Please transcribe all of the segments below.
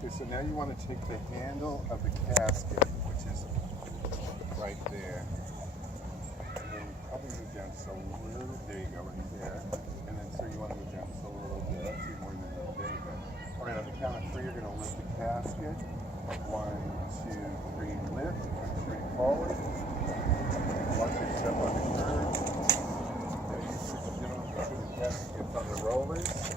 Okay, so now you want to take the handle of the casket, which is right there, and then probably move down just a little. There you go, right there. And then so you want to move down just a little bit. See more than that. There you go. All right, on the count of three, you're going to lift the casket. 1, 2, 3, lift. 3 forward. Watch your step on the curve. There you go. Make sure the casket gets on the rollers.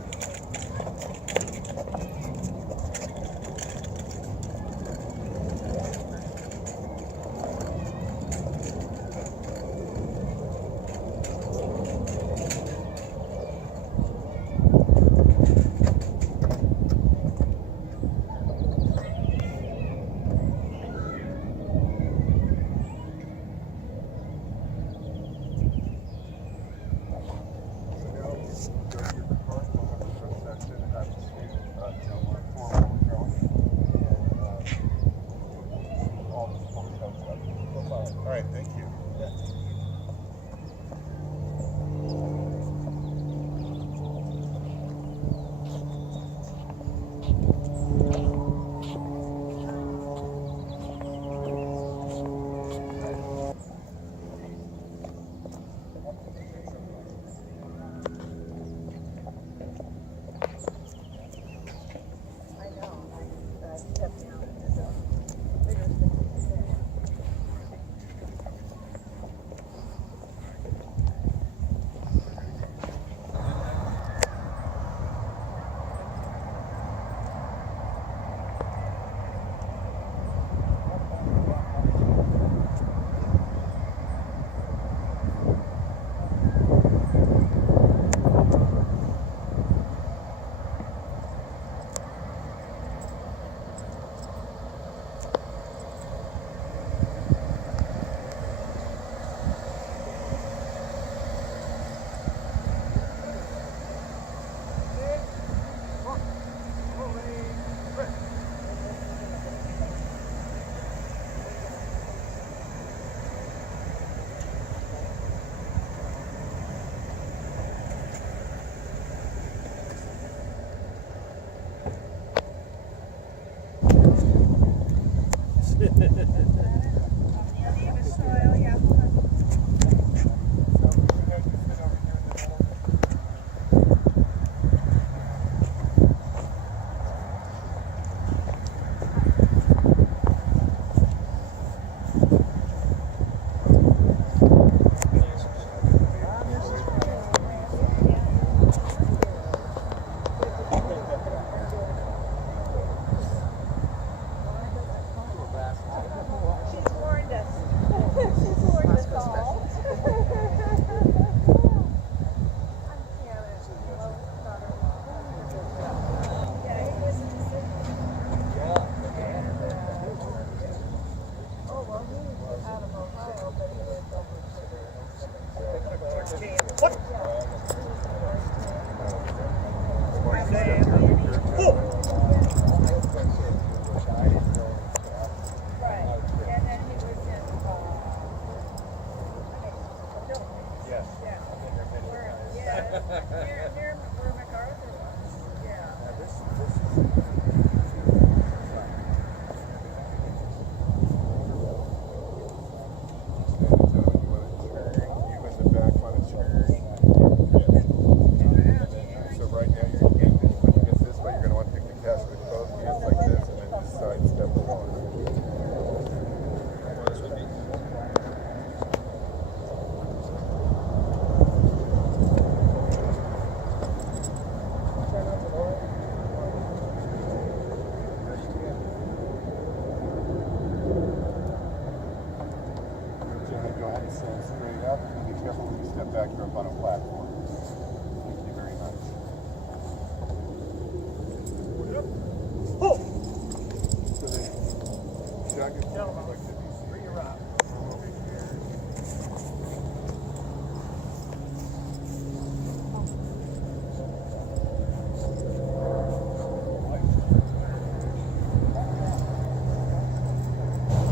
All right, thank you.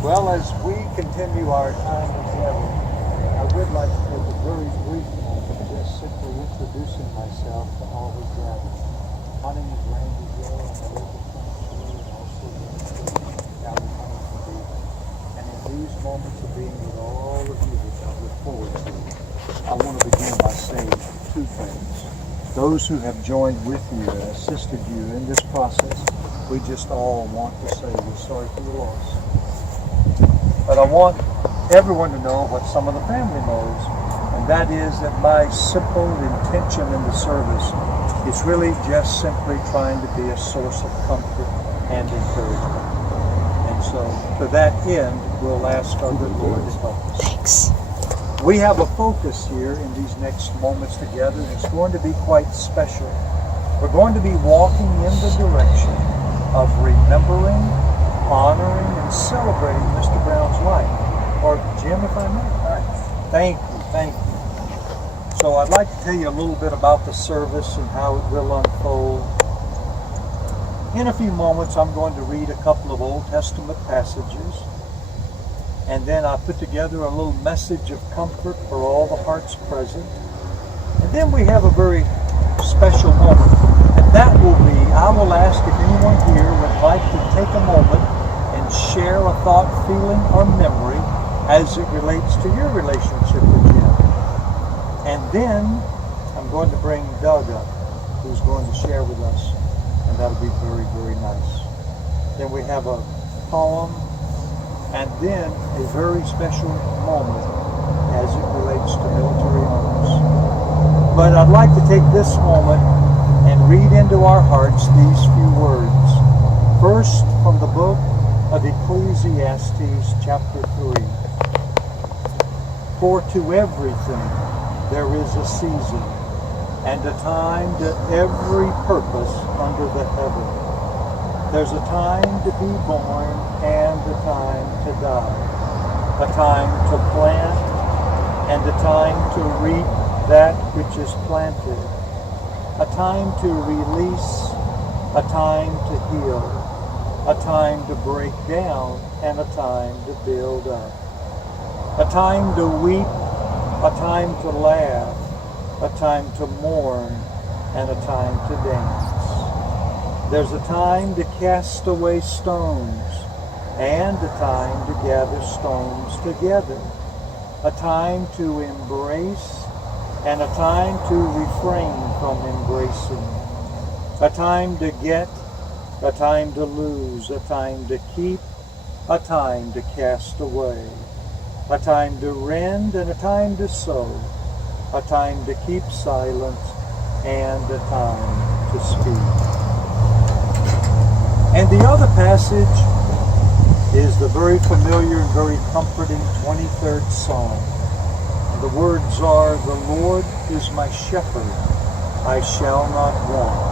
Well, as we continue our time together, I would like to take a very brief moment just simply introducing myself to all who gather. My name is Randy Gill. I'm a local country and also moments of being with all of you, which I look forward to, I want to begin by saying two things. Those who have joined with you and assisted you in this process, we just all want to say we're sorry for your loss. But I want everyone to know what some of the family knows, and that is that my simple intention in the service is really just simply trying to be a source of comfort and encouragement. And so, to that end, we'll ask our good Lord to help us. Thanks. We have a focus here in these next moments together, and it's going to be quite special. We're going to be walking in the direction of remembering, honoring, and celebrating Mr. Brown's life. Or Jim, if I may. Thank you. So I'd like to tell you a little bit about the service and how it will unfold. In a few moments, I'm going to read a couple of Old Testament passages, and then I put together a little message of comfort for all the hearts present. And then we have a very special moment, and that will be, I will ask if anyone here would like to take a moment and share a thought, feeling, or memory as it relates to your relationship with Jim. And then I'm going to bring Doug up, who's going to share with us, and that'll be very, very nice. Then we have a poem, and then a very special moment as it relates to military honors. But I'd like to take this moment and read into our hearts these few words. First, from the book of Ecclesiastes, chapter 3. For to everything there is a season, and a time to every purpose under the heaven. There's a time to be born and a time to die, a time to plant and a time to reap that which is planted, a time to release, a time to heal, a time to break down and a time to build up, a time to weep, a time to laugh, a time to mourn, and a time to dance. There's a time to cast away stones, and a time to gather stones together, a time to embrace, and a time to refrain from embracing, a time to get, a time to lose, a time to keep, a time to cast away, a time to rend and a time to sow, a time to keep silent and a time to speak. And the other passage is the very familiar and very comforting 23rd Psalm. And the words are, "The Lord is my shepherd, I shall not want.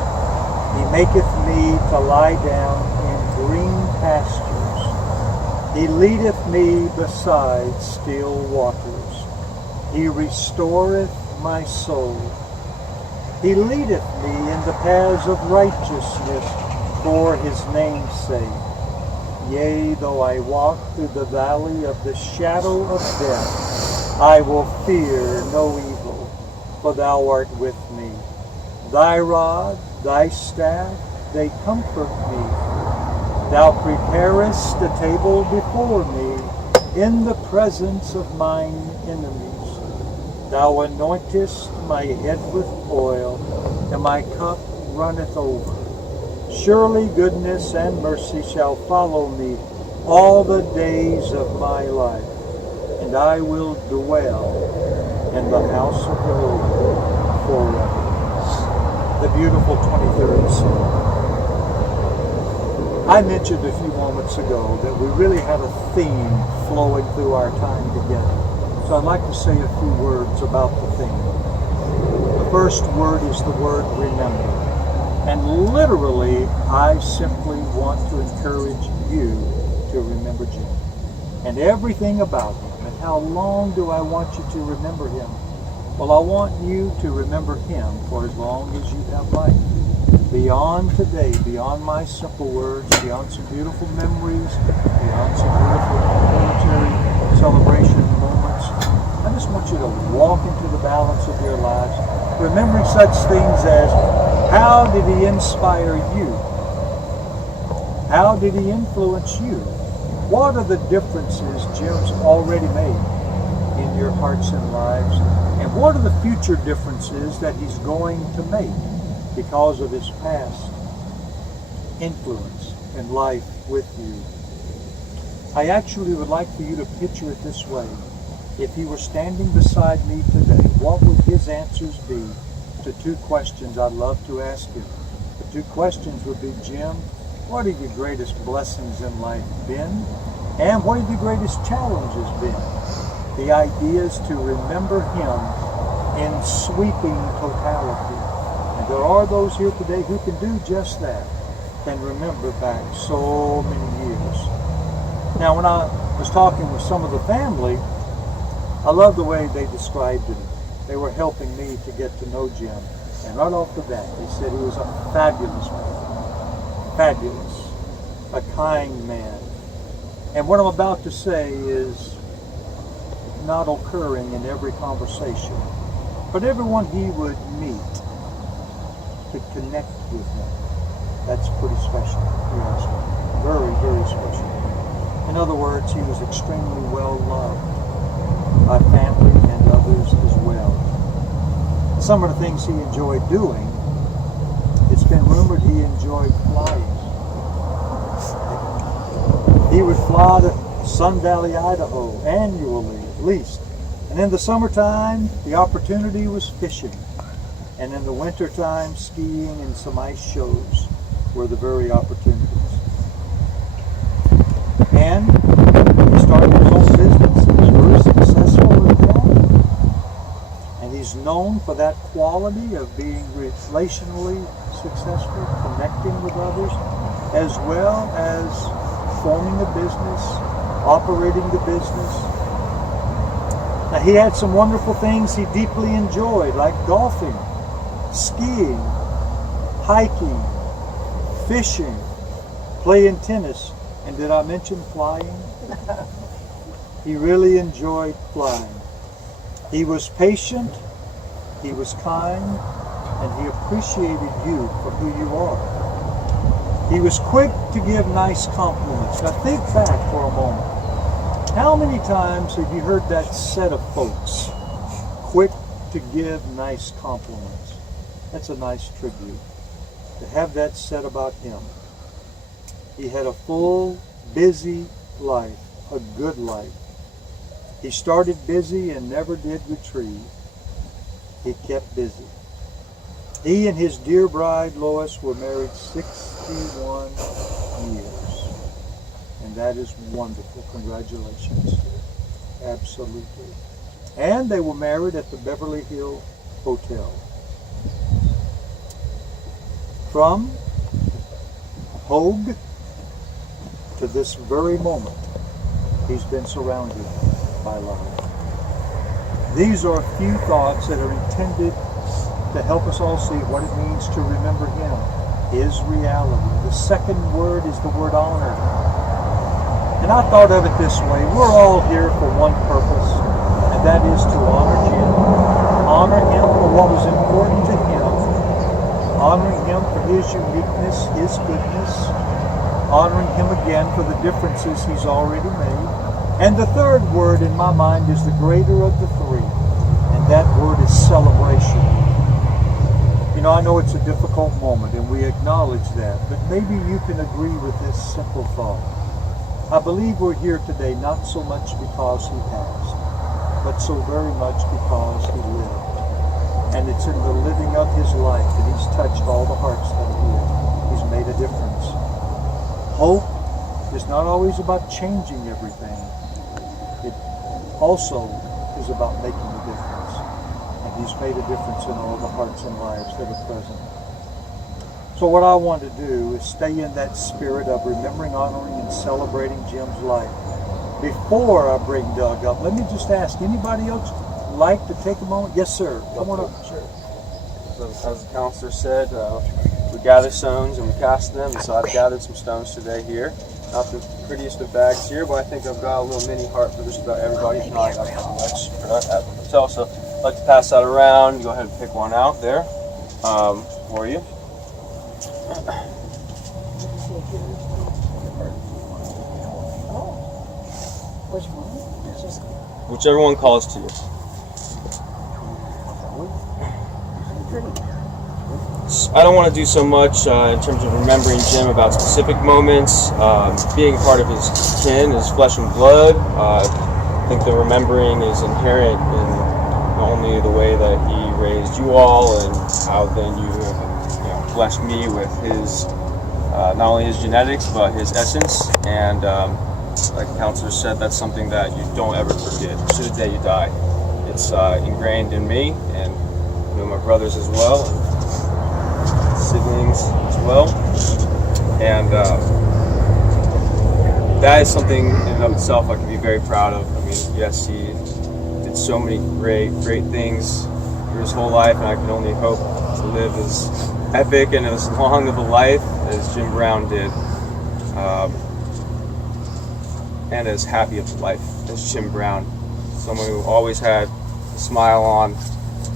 He maketh me to lie down in green pastures. He leadeth me beside still waters. He restoreth my soul. He leadeth me in the paths of righteousness for his name's sake. Yea, though I walk through the valley of the shadow of death, I will fear no evil, for thou art with me. Thy rod, thy staff, they comfort me. Thou preparest a table before me in the presence of mine enemies. Thou anointest my head with oil, and my cup runneth over. Surely goodness and mercy shall follow me all the days of my life, and I will dwell in the house of the Lord forever." The beautiful 23rd Psalm. I mentioned a few moments ago that we really had a theme flowing through our time together. So I'd like to say a few words about the theme. The first word is the word remember. And literally, I simply want to encourage you to remember Jim and everything about him. And how long do I want you to remember him? Well, I want you to remember him for as long as you have life. Beyond today, beyond my simple words, beyond some beautiful memories, beyond some beautiful military celebration moments, I just want you to walk into the balance of your lives, remembering such things as, how did he inspire you? How did he influence you? What are the differences Jim's already made in your hearts and lives? And what are the future differences that he's going to make because of his past influence in life with you? I actually would like for you to picture it this way. If he were standing beside me today, what would his answers be to two questions I'd love to ask him? The two questions would be, Jim, what have your greatest blessings in life been? And what have your greatest challenges been? The idea is to remember him in sweeping totality. And there are those here today who can do just that, can remember back so many years. Now, when I was talking with some of the family, I love the way they described him. They were helping me to get to know Jim. And right off the bat, they said he was a fabulous man. Fabulous. A kind man. And what I'm about to say is not occurring in every conversation. But everyone he would meet could connect with him. That's pretty special, you ask me. Very, very special. In other words, he was extremely well loved by family and others as well. Some of the things he enjoyed doing, it's been rumored he enjoyed flying. He would fly to Sun Valley, Idaho annually at least. And in the summertime, the opportunity was fishing. And in the wintertime, skiing and some ice shows were the very opportunities. And he started his own business. He was very successful at that. And he's known for that quality of being relationally successful, connecting with others, as well as forming a business, operating the business. Now, he had some wonderful things he deeply enjoyed, like golfing, skiing, hiking, fishing, playing tennis. And did I mention flying? He really enjoyed flying. He was patient, he was kind, and he appreciated you for who you are. He was quick to give nice compliments. Now think back for a moment. How many times have you heard that said of folks? Quick to give nice compliments. That's a nice tribute. To have that said about him. He had a full, busy life, a good life. He started busy and never did retreat. He kept busy. He and his dear bride, Lois, were married 61 years. And that is wonderful. Congratulations. Absolutely. And they were married at the Beverly Hill Hotel. From Hogue to this very moment, he's been surrounded by love. These are a few thoughts that are intended to help us all see what it means to remember him, his reality. The second word is the word honor. And I thought of it this way. We're all here for one purpose, and that is to honor him. Honor him for what was important to him. Honoring him for his uniqueness, his goodness. Honoring him again for the differences he's already made. And the third word in my mind is the greater of the three. And that word is celebration. You know, I know it's a difficult moment and we acknowledge that, but maybe you can agree with this simple thought. I believe we're here today not so much because he passed, but so very much because he lived. And it's in the living of his life that he's touched all the hearts that are here. He's made a difference. Hope is not always about changing everything. It also is about making a difference. And he's made a difference in all the hearts and lives that are present. So what I want to do is stay in that spirit of remembering, honoring, and celebrating Jim's life. Before I bring Doug up, let me just ask, anybody else like to take a moment? Yes, sir. Come on up. Sure. So, as the counselor said, we gather stones and we cast them. And so I've gathered some stones today here. Not the prettiest of bags here, but I think I've got a little mini heart for just about everybody. If not, I got too much for that at the hotel. So I'd like to pass that around. Go ahead and pick one out there for you. Which one? It's just Whichever one calls to you. I don't want to do so much in terms of remembering Jim about specific moments. Being part of his kin, his flesh and blood, I think the remembering is inherent in not only the way that he raised you all and how then you blessed me with his, not only his genetics, but his essence. And like the counselor said, that's something that you don't ever forget to the day you die. It's ingrained in me and my brothers as well, siblings as well, and that is something in and of itself I can be very proud of. I mean, yes, he did so many great things through his whole life, and I can only hope to live as epic and as long of a life as Jim Brown did, and as happy of a life as Jim Brown. Someone who always had a smile on,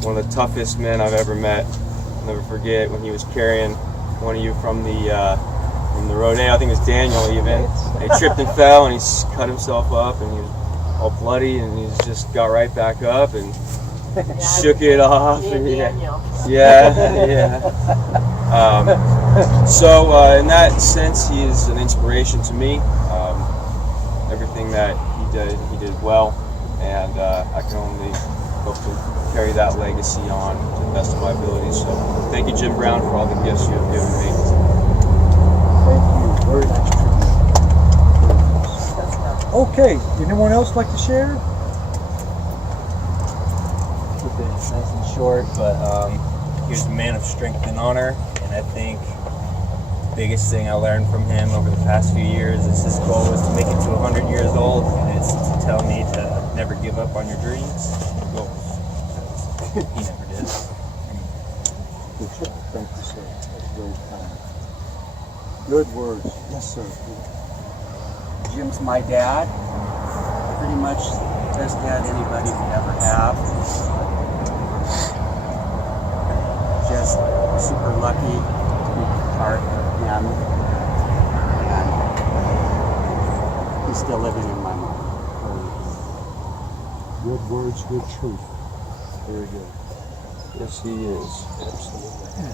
one of the toughest men I've ever met. I'll never forget when he was carrying one of you from the rodeo. I think it was Daniel even. He tripped and fell and he cut himself up and he was all bloody and he just got right back up and shook it off. And yeah. So in that sense, he is an inspiration to me. Everything that he did well, and I can only hope to carry that legacy on to the best of my abilities. So thank you, Jim Brown, for all the gifts you have given me. Thank you. Very nice tribute. Okay, anyone else like to share? Keep it nice and short, but he was a man of strength and honor, and I think the biggest thing I learned from him over the past few years is his goal was to make it to 100 years old, and it's to tell me to never give up on your dreams and goals. He never did. Thank you, sir. That's very kind. Good words. Yes, sir. Jim's my dad. Pretty much best dad anybody could ever have. Just super lucky to be part of him. And he's still living in my mind. Good words, good truth. Very good. Yes, he is. Absolutely.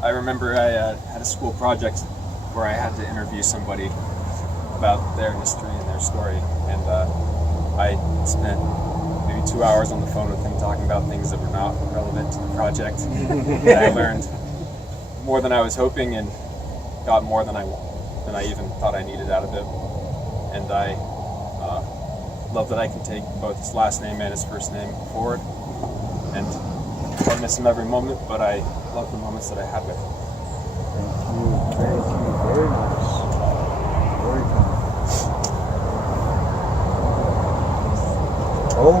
I remember I had a school project where I had to interview somebody about their history and their story, and I spent maybe 2 hours on the phone with him talking about things that were not relevant to the project. And I learned more than I was hoping and got more than I even thought I needed out of it. And I love that I can take both his last name and his first name forward. And I miss him every moment, but I love the moments that I had with him. Thank you. Very nice. Very kind.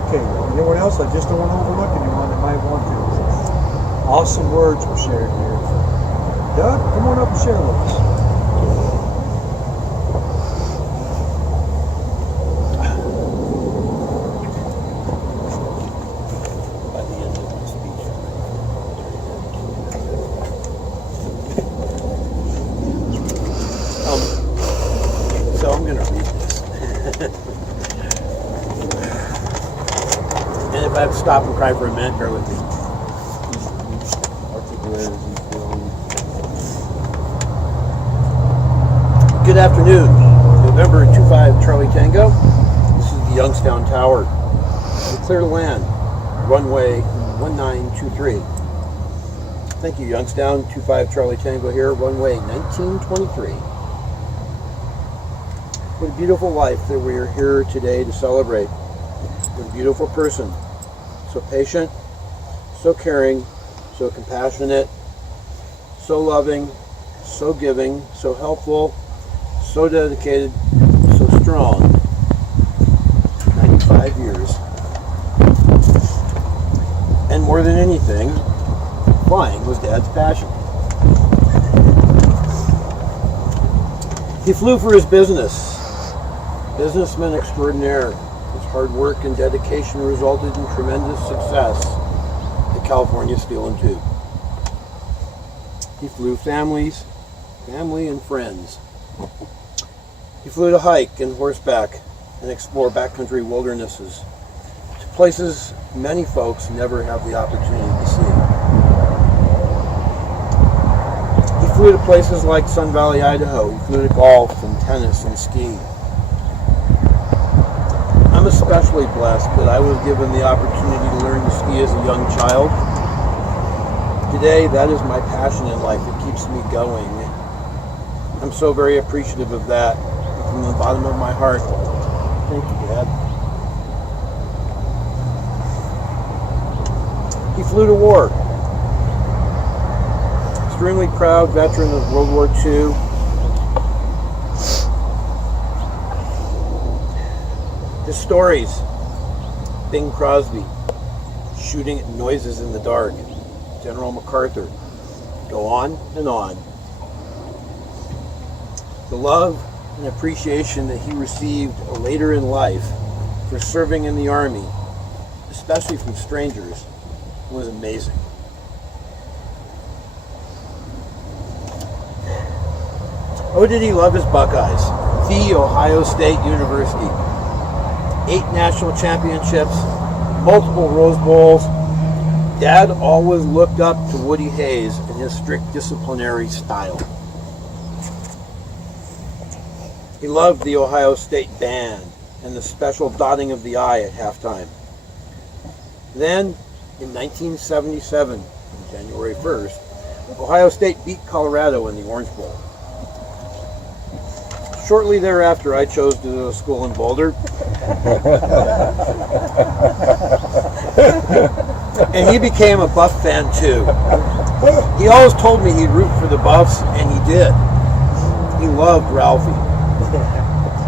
Okay, anyone else? I just don't want to overlook anyone that might want to. Awesome words were shared here. Doug, come on up and share with us. So I'm going to read this. And if I have to stop and cry for a minute, bear with me. Articulate as you feel. Good afternoon. November 25 Charlie Tango. This is the Youngstown Tower. We clear the land. Runway 1923. Thank you, Youngstown. 25 Charlie Tango here. Runway 1923. What a beautiful life that we are here today to celebrate. What a beautiful person. So patient, so caring, so compassionate, so loving, so giving, so helpful, so dedicated, so strong. 95 years. And more than anything, flying was Dad's passion. He flew for his business. Businessman extraordinaire. His hard work and dedication resulted in tremendous success at California Steel and Tube. He flew family and friends. He flew to hike and horseback and explore backcountry wildernesses to places many folks never have the opportunity to see. He flew to places like Sun Valley, Idaho. He flew to golf and tennis and ski. I'm especially blessed that I was given the opportunity to learn to ski as a young child. Today, that is my passion in life. It keeps me going. I'm so very appreciative of that from the bottom of my heart. Thank you, Dad. He flew to war. Extremely proud veteran of World War II. His stories, Bing Crosby, shooting at noises in the dark, General MacArthur, go on and on. The love and appreciation that he received later in life for serving in the Army, especially from strangers, was amazing. Oh, did he love his Buckeyes? The Ohio State University. 8 national championships, multiple Rose Bowls. Dad always looked up to Woody Hayes and his strict disciplinary style. He loved the Ohio State band and the special dotting of the I at halftime. Then, in 1977, on January 1st, Ohio State beat Colorado in the Orange Bowl. Shortly thereafter, I chose to go to school in Boulder. And he became a Buff fan too. He always told me he'd root for the Buffs, and he did. He loved Ralphie.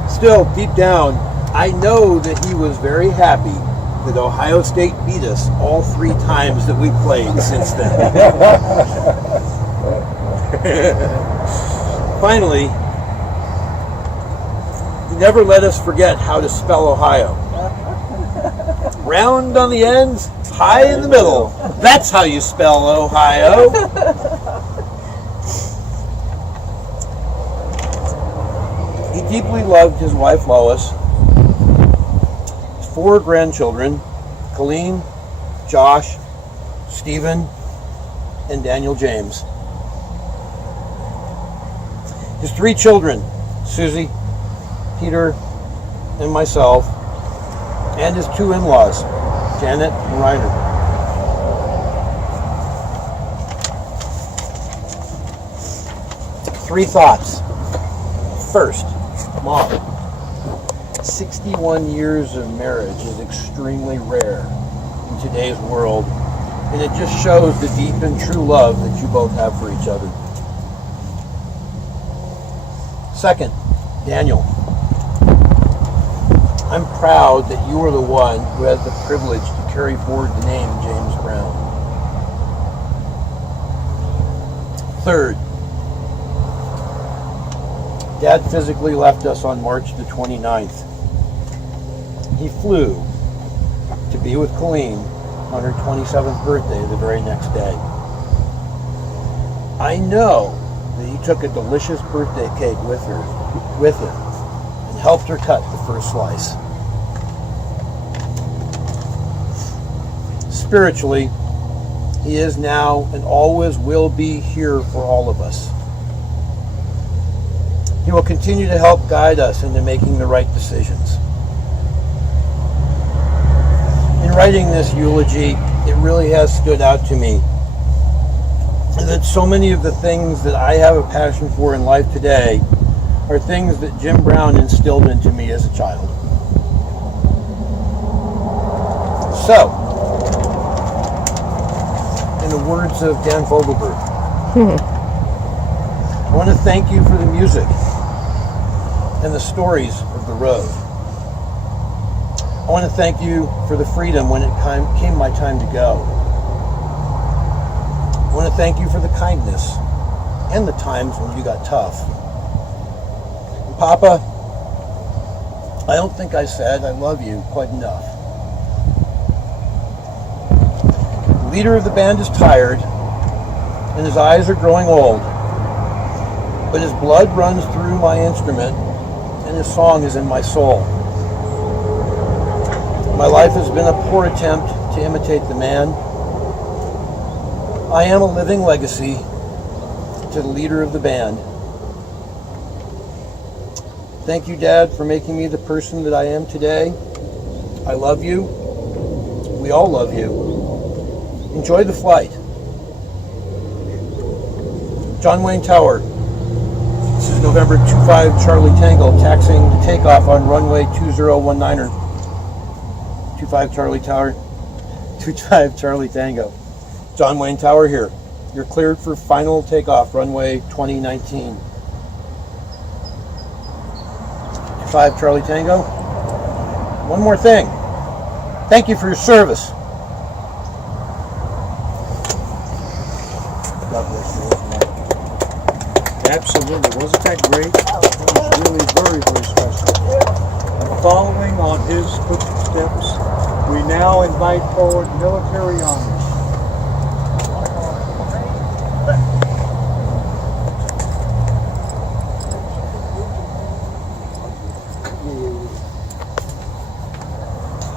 Still, deep down, I know that he was very happy that Ohio State beat us all 3 times that we played since then. Finally, he never let us forget how to spell Ohio. Round on the ends, high in the middle. That's how you spell Ohio. He deeply loved his wife Lois, his 4 grandchildren, Colleen, Josh, Stephen, and Daniel James. His 3 children, Susie, Peter, and myself, and his 2 in-laws, Janet and Ryder. Three thoughts. First, Mom. 61 years of marriage is extremely rare in today's world, and it just shows the deep and true love that you both have for each other. Second, Daniel. I'm proud that you are the one who has the privilege to carry forward the name James Brown. Third, Dad physically left us on March the 29th. He flew to be with Colleen on her 27th birthday the very next day. I know that he took a delicious birthday cake with him, and helped her cut the first slice. Spiritually, he is now and always will be here for all of us. He will continue to help guide us into making the right decisions. In writing this eulogy, it really has stood out to me that so many of the things that I have a passion for in life today are things that Jim Brown instilled into me as a child. So, in the words of Dan Fogelberg, I want to thank you for the music and the stories of the road. I want to thank you for the freedom when it came my time to go. I want to thank you for the kindness and the times when you got tough. And Papa, I don't think I said I love you quite enough. The leader of the band is tired and his eyes are growing old, but his blood runs through my instrument and his song is in my soul. My life has been a poor attempt to imitate the man. I am a living legacy to the leader of the band. Thank you, Dad, for making me the person that I am today. I love you. We all love you. Enjoy the flight. John Wayne Tower. This is November 25 Charlie Tango, taxiing to takeoff on runway 2019er. 25 Charlie Tower. 25 Charlie Tango. John Wayne Tower here. You're cleared for final takeoff, runway 2019. 25 Charlie Tango. One more thing. Thank you for your service. God bless you. Absolutely. Wasn't that great? It was really very, very special. And following on his footsteps, we now invite forward military honors.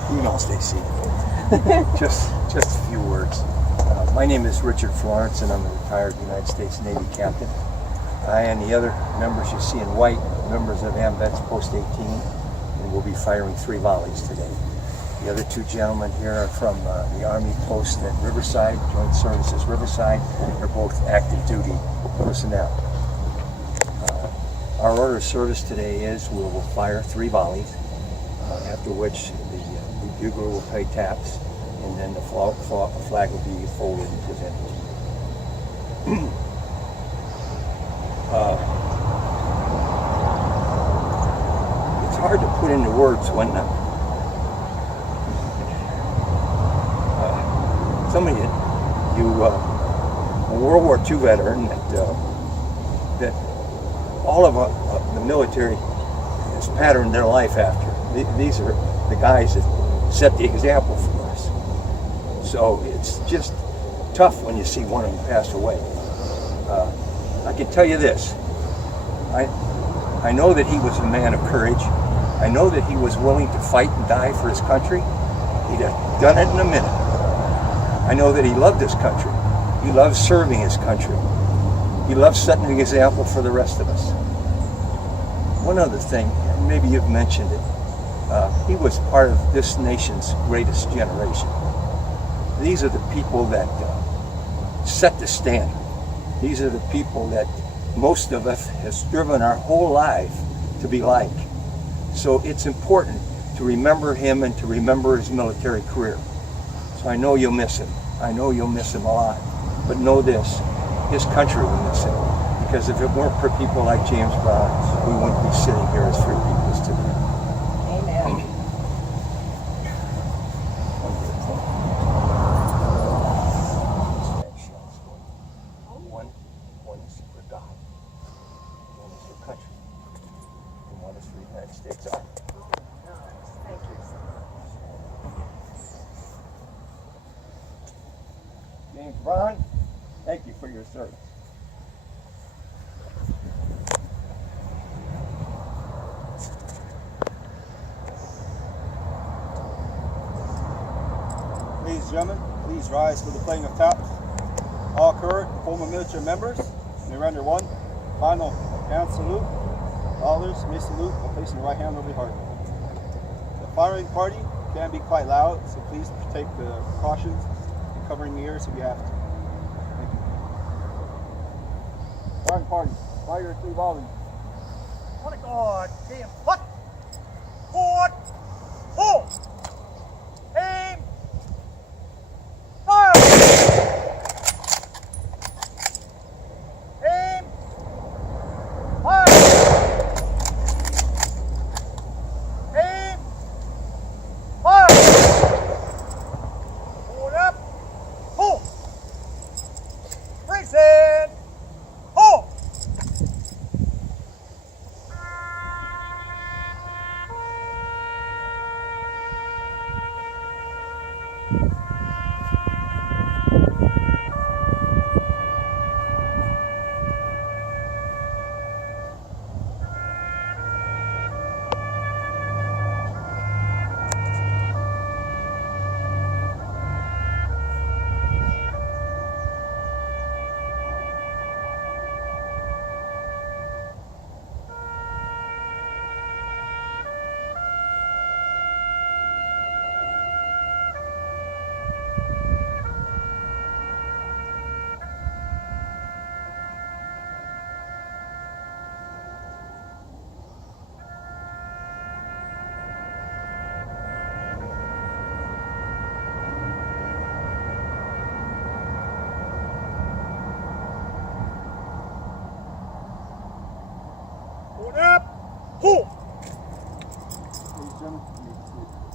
You can all stay seated. just a few words. My name is Richard Florence, and I'm a retired United States Navy captain. I and the other members you see in white, members of AMVETS Post 18, and we'll be firing 3 volleys today. The other 2 gentlemen here are from the Army post at Riverside, Joint Services Riverside. They're both active duty personnel. Our order of service today is we will fire 3 volleys, after which the bugler will play taps, and then the flag will be folded and presented to you. It's hard to put into words when some of you a World War II veteran that all of the military has patterned their life after. These are the guys that set the example for us. So it's just tough when you see one of them pass away. I can tell you this. I know that he was a man of courage. I know that he was willing to fight and die for his country. He'd have done it in a minute. I know that he loved his country. He loved serving his country. He loved setting an example for the rest of us. One other thing, maybe you've mentioned it, he was part of this nation's greatest generation. These are the people that set the standard. These are the people that most of us has striven our whole life to be like. So it's important to remember him and to remember his military career. So I know you'll miss him. I know you'll miss him a lot. But know this, his country will miss him. Because if it weren't for people like James Brown, we wouldn't be sitting here as free peoples today. Amen. One is for God, one is for country, and one is for the United States Army. Thank you. James Brown, thank you for your service. Ladies and gentlemen, please rise for the playing of taps. All current and former military members may render one final hand salute. Others may salute by placing the right hand over the heart. The firing party can be quite loud, so please take the precautions in covering the ears if you have to. Thank you. Firing party, fire your 3 volleys. What a god damn what? Forward! Full! Aim! Fire! Aim! Fire! Aim! Fire! Hold up! Pull! Freeze it! Pull! Ladies and gentlemen, you may be seated.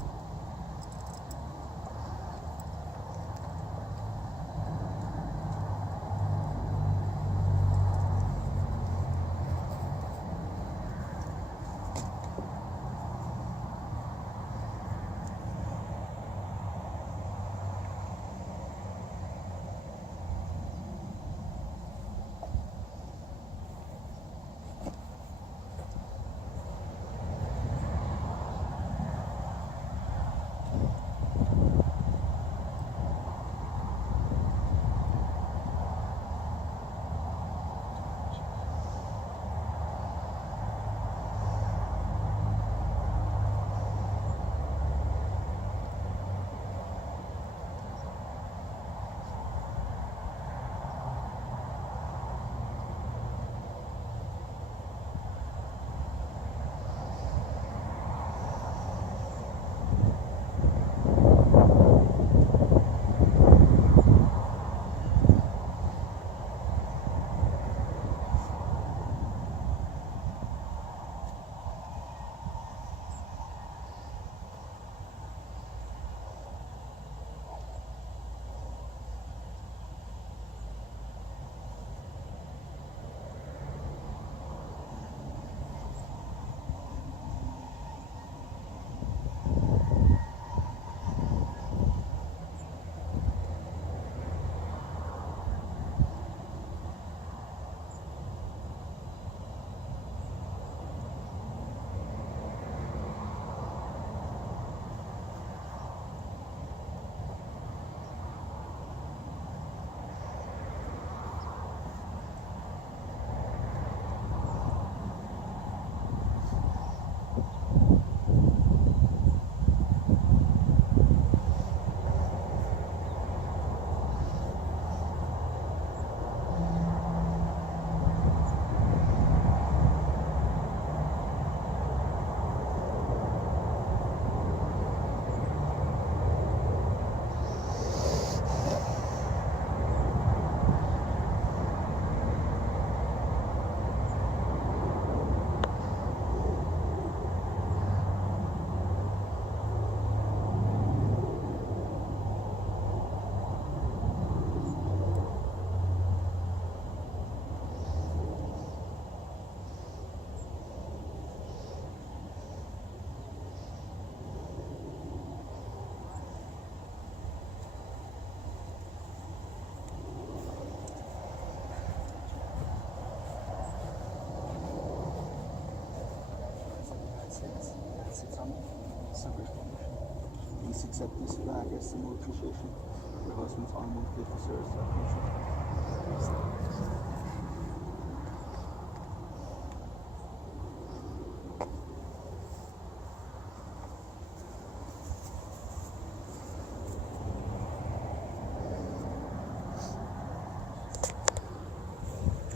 Please accept this flag as symbol of appreciation for your husband's honorable and faithful service to our country.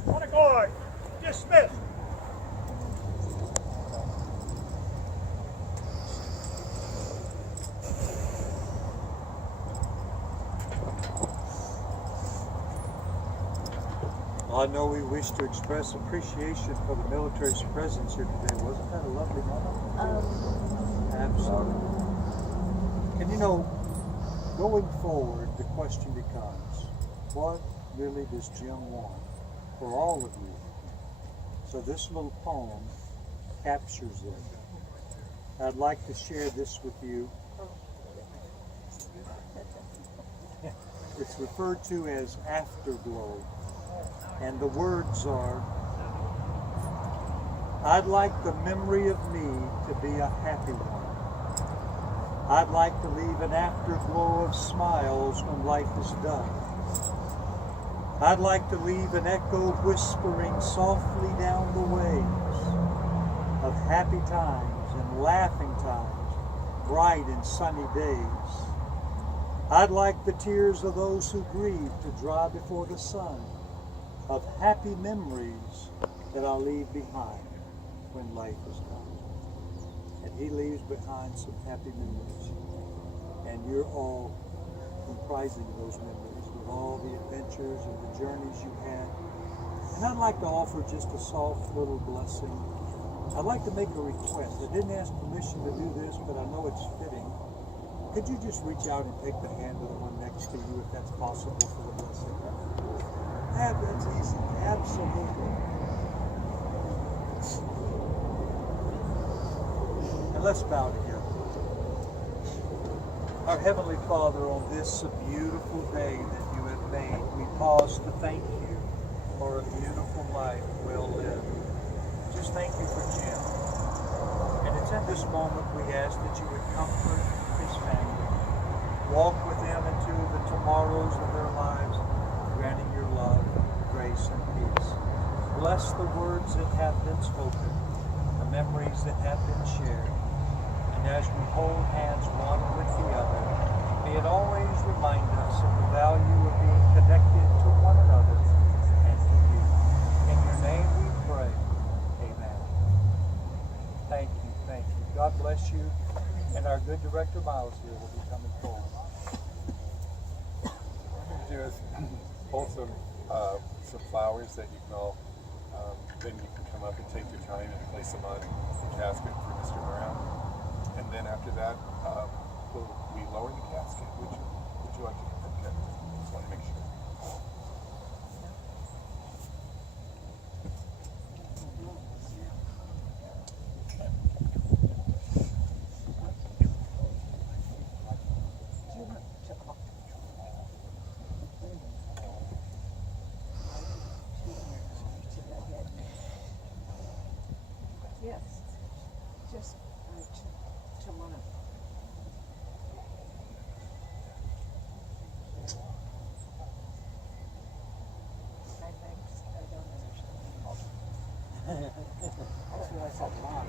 On a guard, dismissed. I know we wish to express appreciation for the military's presence here today. Wasn't that a lovely moment? Absolutely. And you know, going forward, the question becomes, what really does Jim want for all of you? So this little poem captures it. I'd like to share this with you. It's referred to as Afterglow. And the words are, I'd like the memory of me to be a happy one. I'd like to leave an afterglow of smiles when life is done. I'd like to leave an echo whispering softly down the ways of happy times and laughing times, bright and sunny days. I'd like the tears of those who grieve to dry before the sun, of happy memories that I'll leave behind when life is done. And he leaves behind some happy memories. And you're all comprising those memories with all the adventures and the journeys you had. And I'd like to offer just a soft little blessing I'd like to make a request. I didn't ask permission to do this, but I know it's fitting. Could you just reach out and take the hand of the one next to you, if that's possible, for the blessing? That's easy. Absolutely. And let's bow together. Our Heavenly Father, on this beautiful day that you have made, we pause to thank you for a beautiful life well lived. Just thank you for Jim. And it's in this moment we ask that you would comfort his family. Walk with them into the tomorrows of their lives, granting your love, grace, and peace. Bless the words that have been spoken, the memories that have been shared. And as we hold hands one with the other, may it always remind us of the value of being connected to one another and to you. In your name we pray. Amen. Thank you, thank you. God bless you. And our good director Miles here will be coming forward. There's also some flowers that you can all, then you can come up and take your time and place them on the casket for Mr. Brown. And then after that, we lower the casket. Would you like to? Okay. Just want to make sure. Yes, just to one of I don't understand. That's what I said, Mom.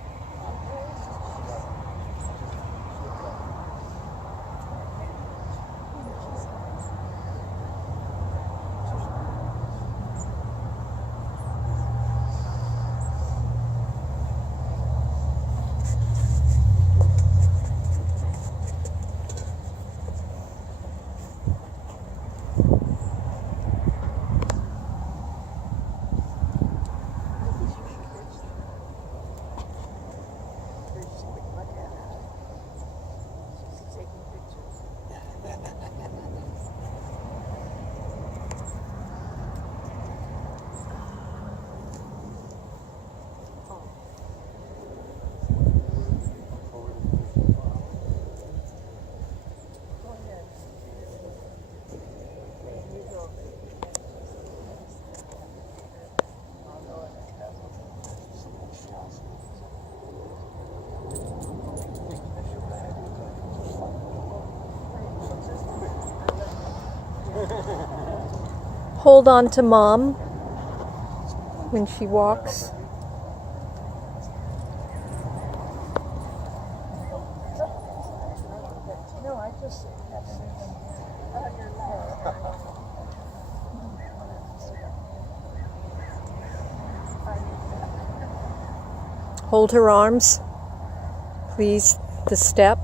Hold on to Mom when she walks. No, I just have something on your lap. Hold her arms, please, the step.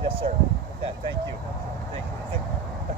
Yes, sir. Yeah, thank you. Thank you.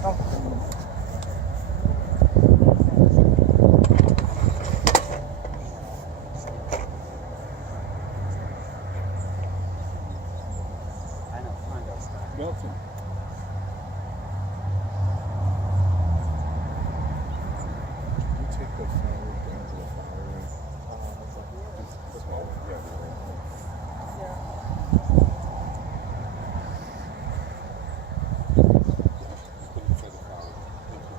I know, condos. Milton. You take the flower down to the flower. Small one, yeah. Just put it for the flower. Thank you.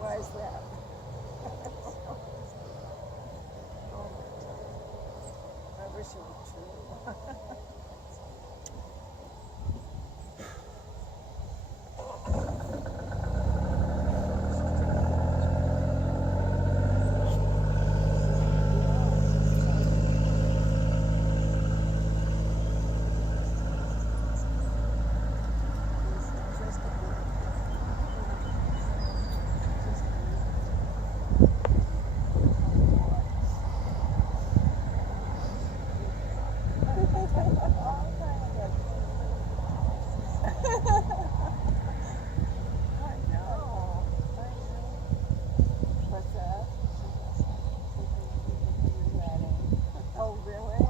Why is that? I wish it were true. What's that? Oh, really?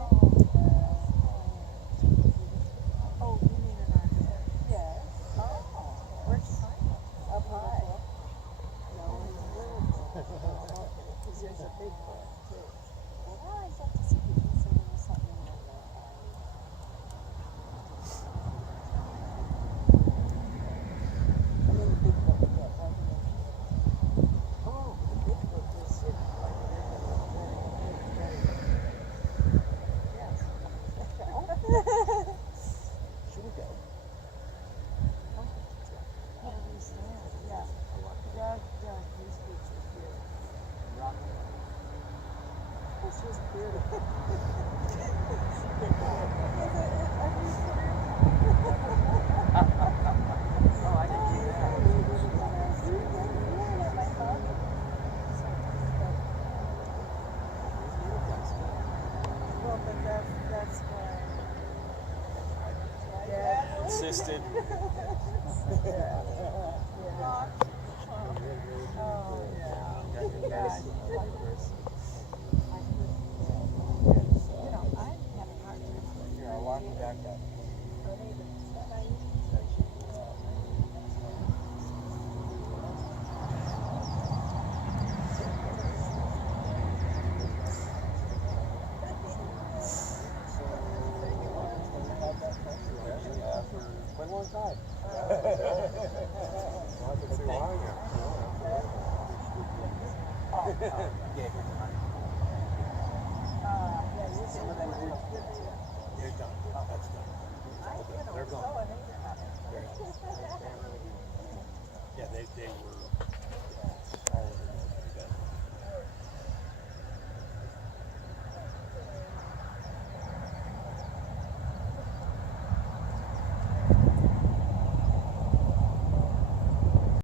Oh, you mean in our head? Yes. Oh, where's up high? No, in the little because there's a big one too. Well, I'd like to see if you can send me something like that. I mean, the big book, yeah, like oh, the big book is like yes. Should we go? I understand, yeah. Doug, these pictures here. Well, she's beautiful. Oh, I didn't do that. Well, but that's why. Dad Insisted. Oh, yeah. God. You know, I'm having a hard time. Here, I'll walk you back up. Quite a long time. They're done. That's done. They're gone. Yeah, they were